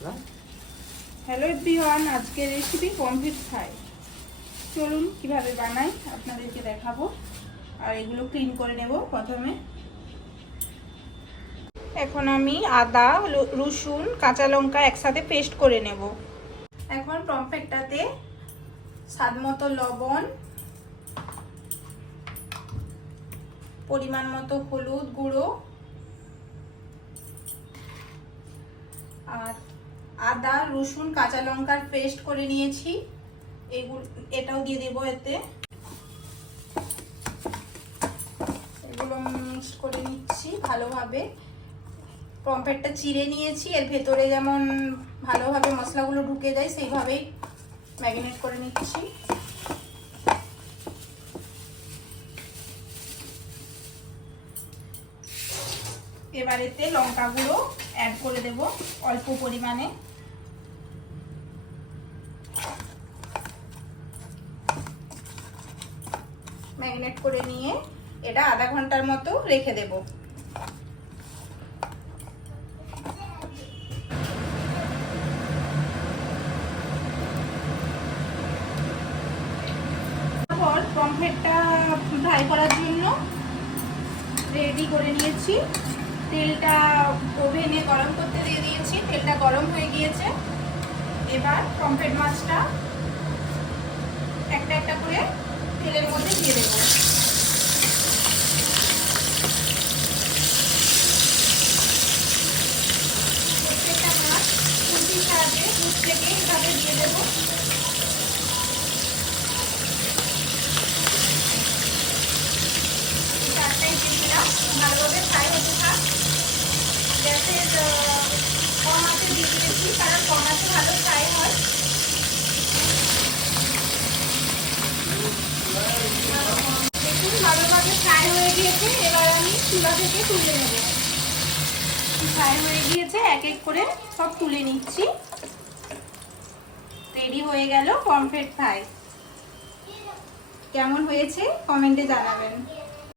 Hello everyone, আজকের recipe pomfret fry. চলুন কিভাবে বানাই আপনাদেরকে দেখাবো। আর এগুলো ক্লিন করে নেব প্রথমে। এখন আমি আদা, রসুন, কাঁচা লঙ্কা একসাথে পেস্ট করে নেব। এখন পমফ্রেটটাতে স্বাদ মতো লবণ, পরিমাণ মতো হলুদ গুঁড়ো আর আদা, রসুন, কাঁচা লঙ্কার পেস্ট করে নিয়েছি, এটাও দিয়ে দেবো এতে। এগুলো মিক্স করে নিচ্ছি ভালোভাবে। পমফ্রেটটা চিড়ে নিয়েছি, এর ভেতরে যেমন ভালোভাবে মশলাগুলো ঢুকে যায় সেইভাবেই ম্যারিনেট করে নিচ্ছি। এবার এতে লঙ্কা গুঁড়ো অ্যাড করে দেব অল্প পরিমাণে। ম্যারিনেট করে নিয়ে এটা আধা ঘন্টার মতো রেখে দেব। তারপর পমফ্রেটটা ফ্রাই করার জন্য রেডি করে নিয়েছি। তেলটা ওভেনে গরম করতে দিয়ে দিয়েছি, তেলটা গরম হয়ে গিয়েছে। এবার পমফ্রেট মাছটা একটা একটা করে তেলের মধ্যে দিয়ে দেবো। প্রত্যেকটা মাছ খুন্তির সাহায্যে দুধ থেকে এভাবে দিয়ে দেবো। চারটাই দিয়ে দিলাম, ভালোভাবে ফ্রাই হতে থাক। গ্যাসের কম আঁচে দিয়ে দিয়েছি, কারণ কম আঁচে ভালো ফ্রাই হয়। দেখুন ভালোভাবে ফ্রাই হয়ে গিয়েছে। এবার আমি চুলা থেকে তুলে নেব। ফ্রাই হয়ে গিয়েছে, এক এক করে সব তুলে নিচ্ছি। রেডি হয়ে গেল পমফ্রেট ফ্রাই। কেমন হয়েছে কমেন্টে জানাবেন।